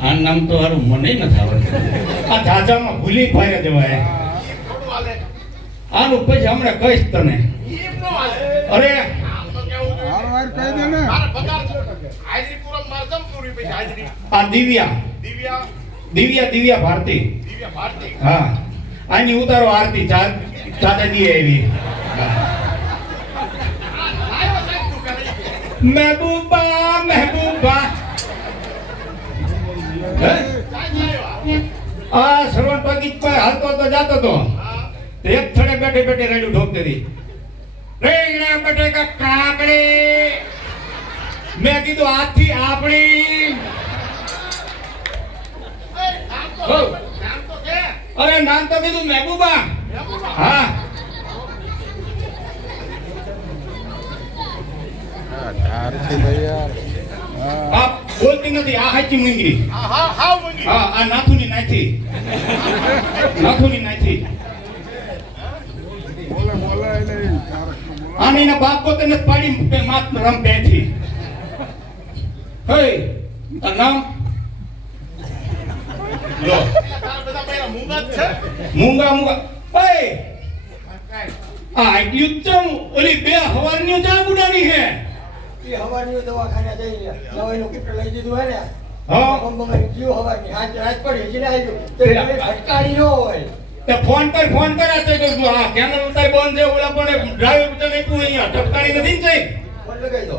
આ નામ તો હારું મને નથી આવડતું. આ જાજામાં ભૂલી ફારે જવાય. આનું પછી હમણાં કહીશ તને. અરે આ દિવ્યા દિવ્યા ભારતી. હા આની ઉતારો આરતી ચાચાજી આવી. મહેબૂબા મહેબૂબા આ શ્રવણ પગી પર હાલતો તો જાતો તો એક થડે બેઠે બેઠે રેડું ઠોકતી હતી. રેગડા બટેકા કાકડી. મેં કીધું આથી આપણી. અરે નામ તો કીધું મહેબૂબા. હા બોલતી નથી. આ હાચી મૂંગી. હા આ નાથુની નાથી. નાથુની નાથી. આની ના બાપ પોતે ને પાડી માત રમ બેઠી. હે તાર નામ લો મૂંગા મૂંગા. એ આ આટલું ચમ ઓલી બે હવારની ચા બુડાની હે. એ હવાની દવાખાને જઈને દવાનું કિટ લઈ દીધું હે ને. હા બંબમાં જીવ હવાની હાથ રાત પડી હજી આવ્યું તો એ ફટકારી ન હોય. તે ફોન કર આ તે આ કેનલ ઉતાર બંધ છે. ઓલા પણ ડ્રાઈવર તો નહીં તું અહીંયા ઠપકારી નથી ને જઈ. ફોન લગાઈ દો.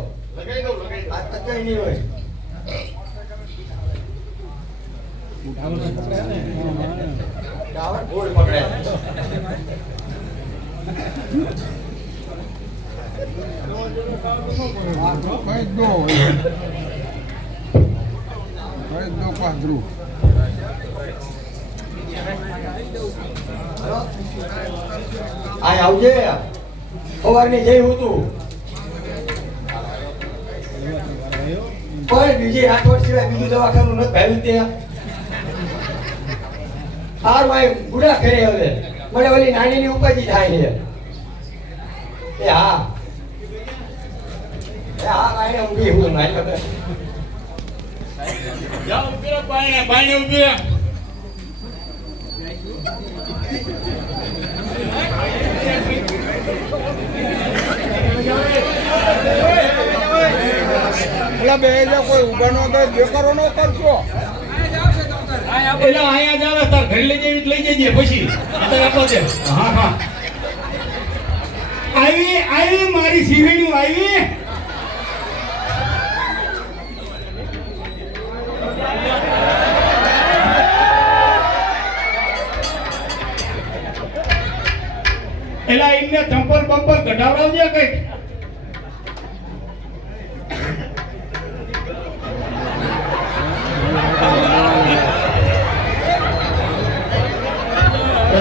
આ તો કઈ નહીં હોય. ડાવર ગોળ પકડે. આવજે સવારની જઈ હું તું પણ બીજી 8 વર્ષ સિવાય બીજું દવાખાનું નથી ભાવ્યું ત્યાં. હાર ભાઈ બુડા ફેરે હવે મને ઓલી નાનીની ઉપાધિ થાય છે. એ હા ભાઈ ઊંઘી હું મારી વગર જાઓ ઉભી બાયણે ઉભી. બે કોઈ ઉભા નો બેકારો નો કરશો. એટલે અહીંયા જાવે તાર ઘરે લઈ જઈ લઈ જજે પછી અત્યારે આપો છે. હા હા આવી મારી સિંહણી આવી. એલા એમને ચંપલ બંપલ કઢાવડાવજે કઈક.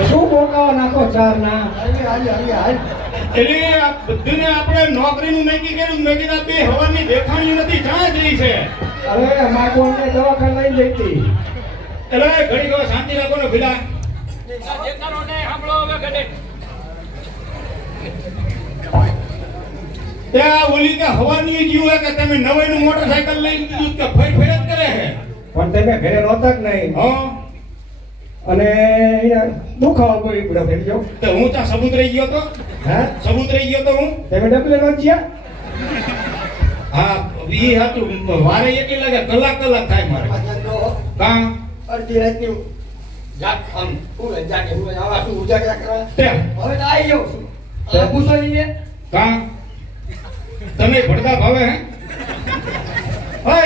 શું બોકાવા નાખો ચાર ના. એટલે આ બધુને આપણે નોકરીનું નક્કી કર્યું. મેં કીધું બે હવાની દેખાણી નથી. ક્યાં જઈ છે? અરે માર કોને દવાખાને લઈ જઈતી. એટલે ઘડી ગયો શાંતિ રાખો ને ભીલા. ત્યાં ઓલી કે હવાની જીવ કે તમે નવાઈનું મોટરસાયકલ લઈ લીધું કે ફેર જ કરે છે. પણ તમે ઘરે નહોતા જ નહીં. હા અને દુખાવો કોઈ બધો થઈ ગયો. તો હું ત્યાં સબૂત રહી ગયો તો. હા સબૂત રહી ગયો તો હું. તમે ડબલે નો જ્યા. હા ઈ હતું વારે એટલી લાગે કલાક થાય મારે. કાં અડધી રાતની જાગ આમ હું જાગે હું આવા શું ઉજાગરા કરવા. તેમ હવે તો આવી ગયો છું. હવે પૂછો નહીં. કાં તમે ભડકા ભાવે હે? હે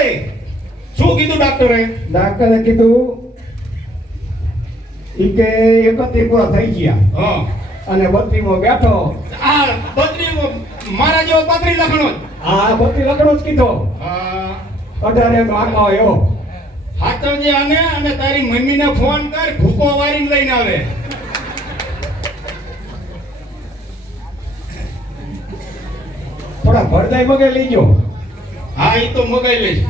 શું કીધું ડાક્ટરે? ડાક્ટરે કીધું ઈ કે 31 પૂરા થઈ ગયા. હા અને 32 બેઠો. આ 32 મારા જેવો 35 લખણો. આ 32 લખણો જ કીધો. હા 18 માર્ક આવ્યો. હાથવજે આને અને તારી મમ્મીને ફોન કર ભૂકો વારીને લઈને આવે. થોડા ભરદાઈ મગે લઈ ગયો. હા ઈ તો મગાઈ લઈશ.